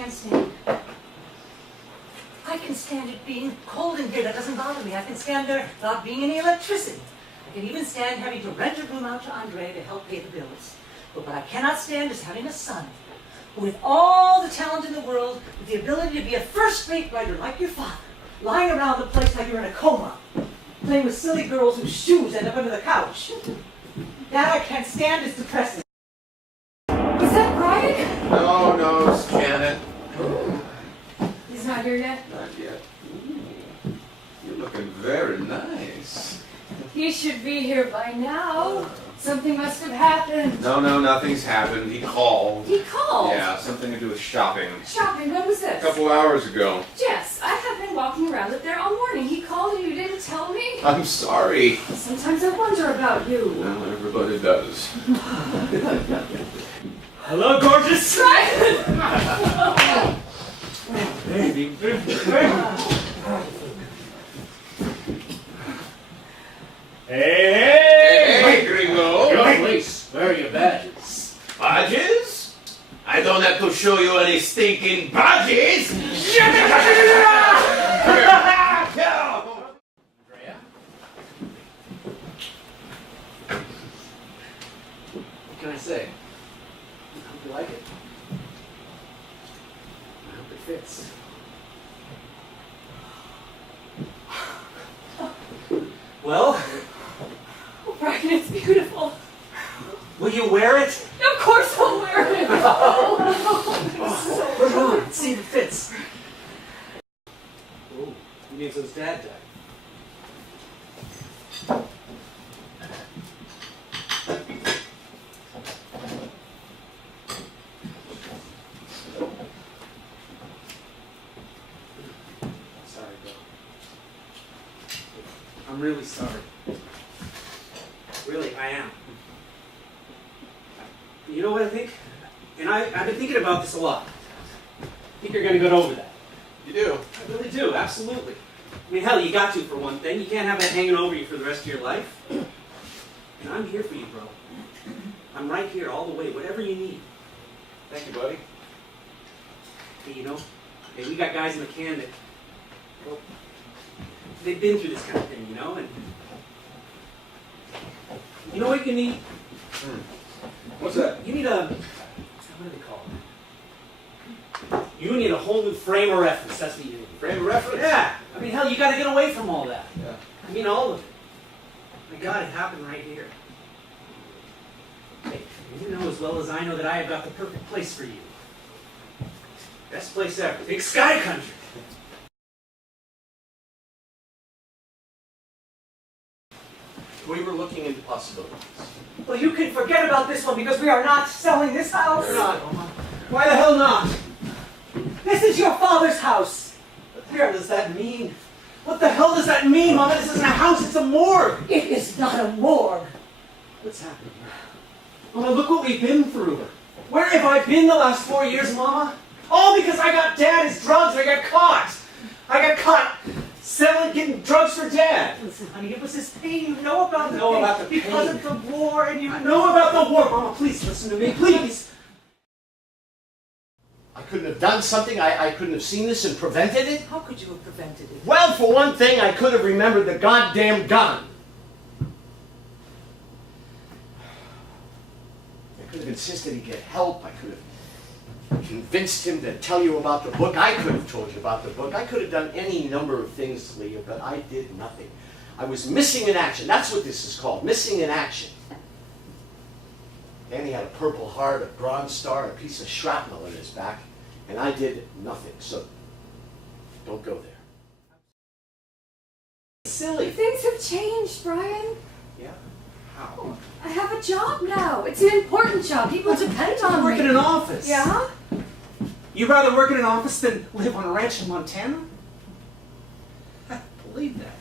can't stand it. I can stand it being cold in here. That doesn't bother me. I can stand there not being any electricity. I can even stand having to rent a room out to Andre to help pay the bills. But what I cannot stand is having a son with all the talent in the world, with the ability to be a first-rate writer like your father, lying around the place like you're in a coma, playing with silly girls whose shoes end up under the couch. That I can't stand. Is depressing. Is that Brian? No, it's Janet. He's not here yet? Not yet. You're looking very nice. He should be here by now. Something must have happened. No, nothing's happened. He called. He called? Yeah, something to do with shopping. Shopping? When was A this? couple hours ago. Jess, I have been walking around up there all morning. He called and you didn't tell me? I'm sorry. Sometimes I wonder about you. Well, everybody does. Hello, gorgeous. Brian! Baby. Hey, Gringo. Your place. Where are your badges? Badges? I don't have to show you any stinking badges. Andrea? What can I say? I hope you like it. I hope it fits. Well, Oh, Brian, it's beautiful. will you wear it? Of course I'll wear it. Put it on. See if it fits. Oh, he means those dad died. Sorry, Bill. I'm really sorry. Really, I am. You know what I think? And I've been thinking about this a lot. I think you're going to get over that. You do? I really do, absolutely. I mean, hell, you got to for one thing. You can't have that hanging over you for the rest of your life. And I'm here for you, bro. I'm right here all the way, whatever you need. Thank you, buddy. Hey, you know, hey, we got guys in the can that, well, they've been through this kind of thing, you know, and you know what you need? What's that? You need a, what do they call it? You need a whole new frame of reference. That's what you need. Frame of reference? Yeah. I mean, hell, you got to get away from all that. Yeah. I mean, all of it. My God, it happened right here. Hey, you know as well as I know that I have got the perfect place for you. Best place ever. Big Sky Country. We were looking into possibilities. Well, you can forget about this one because we are not selling this house. We're not. Why the hell not? This is your father's house. What the hell does that mean? What the hell does that mean, Mama? This isn't a house, it's a morgue. It is not a morgue. What's happening here? Mama, look what we've been through. Where have I been the last 4 years, Mama? All because I got Dad his drugs. I got caught. Getting drugs for Dad. Listen, honey, it was his pain. You know about the pain. About the pain. Because of the war, and you know about the war. Mama, please listen to me, please. I couldn't have done something. I couldn't have seen this and prevented it. How could you have prevented it? Well, for one thing, I could have remembered the goddamn gun. I could have insisted he get help. I could have convinced him to tell you about the book. I could have told you about the book. I could have done any number of things, Leah, but I did nothing. I was missing in action. That's what this is called, missing in action. Danny had a Purple Heart, a Bronze Star, and a piece of shrapnel in his back, and I did nothing. So don't go there. Silly. Things have changed, Brian. Yeah? How? I have a job now. It's an important job. People depend on You work me. in an office. Yeah? You'd rather work in an office than live on a ranch in Montana? I don't believe that.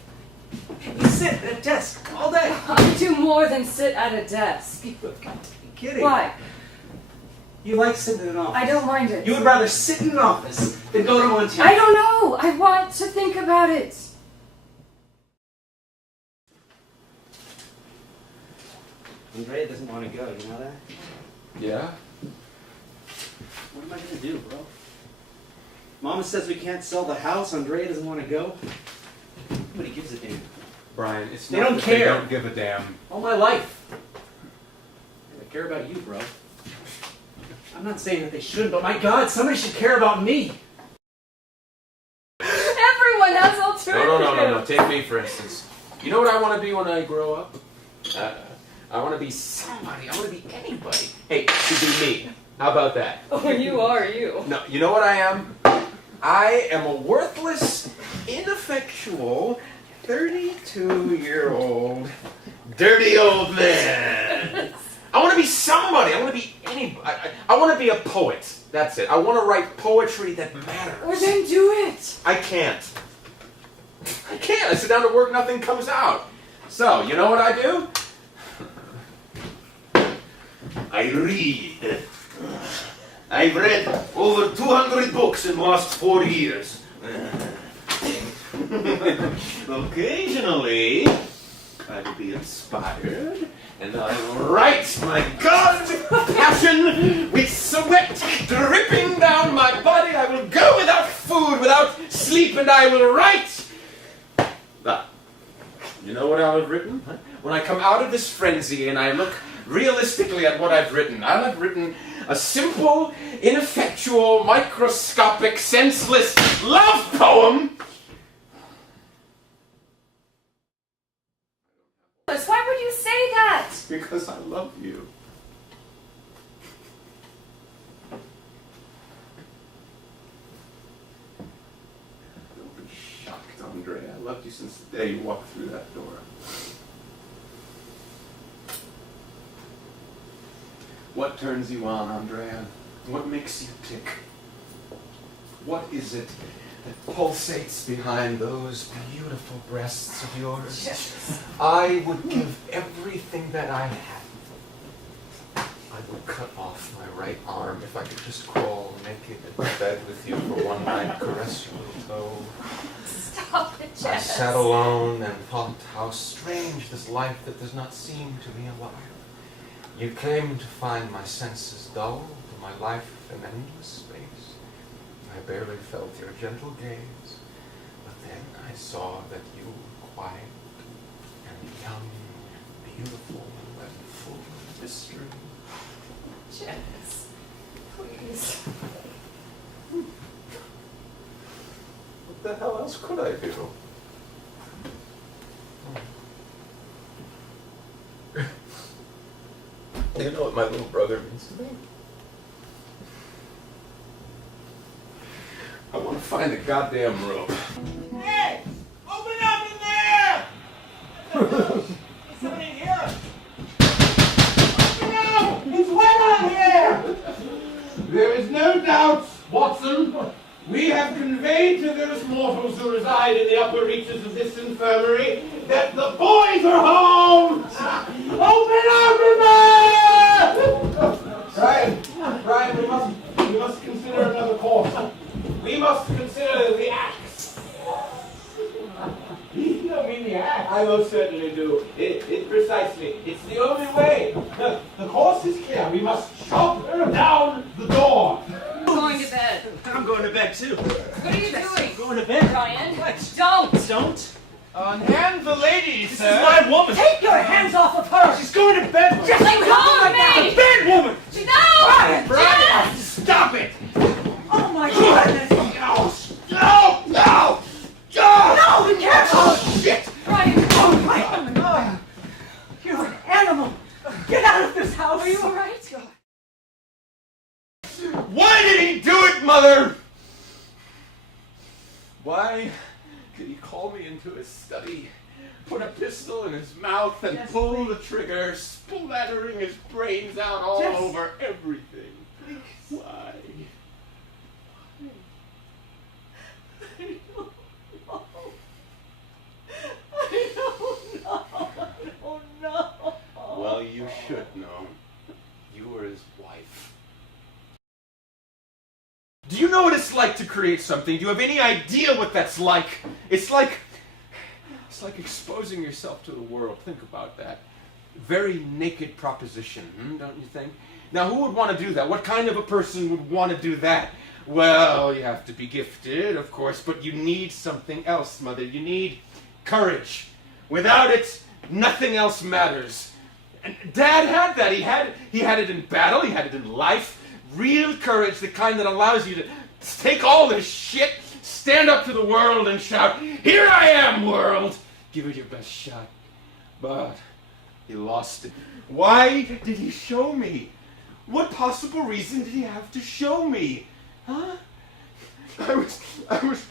You sit at a desk all day. I do more than sit at a desk. You've got to be kidding. Why? You like sitting in an office. I don't mind it. You would rather sit in an office than go to Montana. I don't know. I want to think about it. Andrea doesn't want to go, you know that? Yeah? What am I going to do, bro? Mama says we can't sell the house. Andrea doesn't want to go. Nobody gives a damn. Brian, it's They not don't that care. they don't give a damn. All my life. I care about you, bro. I'm not saying that they shouldn't, but my God, somebody should care about me. Everyone has alternatives. No. Take me, for instance. You know what I want to be when I grow up? I want to be somebody. I want to be anybody. Hey, to be me. How about that? Oh, you are you. No, you know what I am? I am a worthless, ineffectual, 32-year-old, dirty old man. I want to be somebody. I want to be anybody. I want to be a poet. That's it. I want to write poetry that matters. Well, then do it. I can't. I sit down to work, nothing comes out. So, you know what I do? I read. I've read over 200 books in the last 4 years. Occasionally, I will be inspired, and I will write my God passion with sweat dripping down my body. I will go without food, without sleep, and I will write. But, you know what I'll have written? When I come out of this frenzy and I look realistically at what I've written, I'll have written a simple, ineffectual, microscopic, senseless love poem. Why would you say that? Because I love you. Don't be shocked, Andre. I loved you since the day you walked through that door. What turns you on, Andrea? What makes you tick? What is it that pulsates behind those beautiful breasts of yours? Yes. I would give everything that I had. I would cut off my right arm if I could just crawl naked in bed with you for one night, caress your little toe. Stop it, Jess. I sat alone and thought how strange this life that does not seem to be alive. You came to find my senses dull, my life an endless space. I barely felt your gentle gaze, but then I saw that you were quiet and young, beautiful, and full of mystery. Jess, please. What the hell else could I do? You know what my little brother means to me? I want to find a goddamn rope. Hey! Open up in there! There's somebody in here! Open up! It's wet out here! There is no doubt, Watson, we have conveyed to those mortals who reside in the upper reaches of this infirmary that the boys are home! Open up in there! Brian, we must consider another course. We must consider the axe. You don't mean the axe? I most certainly do. It precisely. It's the only way. The course is clear. We must chop down the door. I'm going to bed. I'm going to bed too. What are you doing? Going to bed. Brian, What? don't. Don't. Unhand the lady, This sir. is my woman. Take your hands off of her! She's going to bed. Just Let go of me! Bed woman. No! Brian, stop it! Oh my goodness! No! No! No, you can't! Oh, shit! Brian, Oh my God! You're an animal! Get out of this house! are you alright? Why did he do it, Mother? Why did he call me into his study, put a pistol in his mouth, and Yes, pull the trigger, splattering his brains out all Yes. over everything? Why? Oh no! Well, you should know. You were his wife. Do you know what it's like to create something? Do you have any idea what that's like? It's like exposing yourself to the world. Think about that. Very naked proposition, don't you think? Now, who would want to do that? What kind of a person would want to do that? Well, you have to be gifted, of course, but you need something else, Mother. You need courage. Without it, nothing else matters. And Dad had that. He had it in battle. He had it in life. Real courage, the kind that allows you to take all this shit, stand up to the world and shout, "Here I am, world!" Give it your best shot. But he lost it. Why did he show me? What possible reason did he have to show me? Huh? I was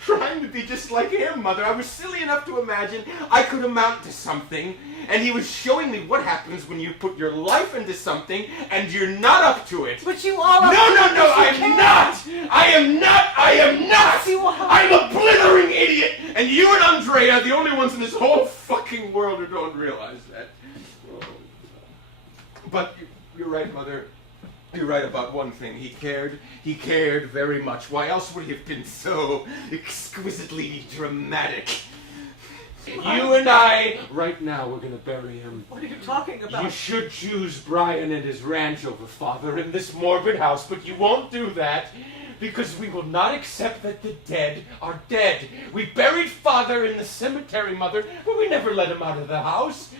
trying to be just like him, Mother. I was silly enough to imagine I could amount to something, and he was showing me what happens when you put your life into something and you're not up to it. But you all are. No, I am not! I am not! You are. I'm a blithering idiot! And you and Andrea are the only ones in this whole fucking world who don't realize that. But you're right, Mother. You're right about one thing. He cared very much. Why else would he have been so exquisitely dramatic? You and I, right now, we're gonna bury him. What are you talking about? You should choose Brian and his ranch over Father in this morbid house, but you won't do that because we will not accept that the dead are dead. We buried Father in the cemetery, Mother, but we never let him out of the house.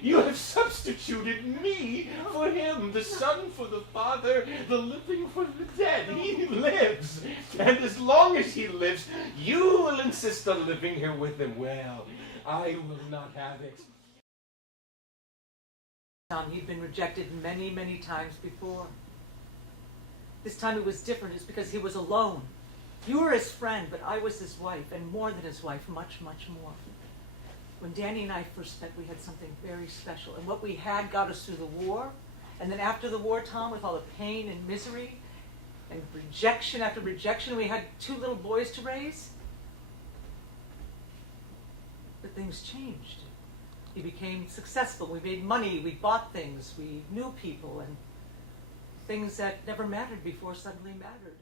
You have substituted me for him, the son for the father, the living for the dead. He lives. And as long as he lives, you will insist on living here with him. Well, I will not have it. He'd been rejected many, many times before. This time it was different. It's because he was alone. You were his friend, but I was his wife, and more than his wife, much, much more. When Danny and I first met, we had something very special. And what we had got us through the war. And then after the war, Tom, with all the pain and misery and rejection after rejection, we had 2 little boys to raise. But things changed. He became successful. We made money. We bought things. We knew people. And things that never mattered before suddenly mattered.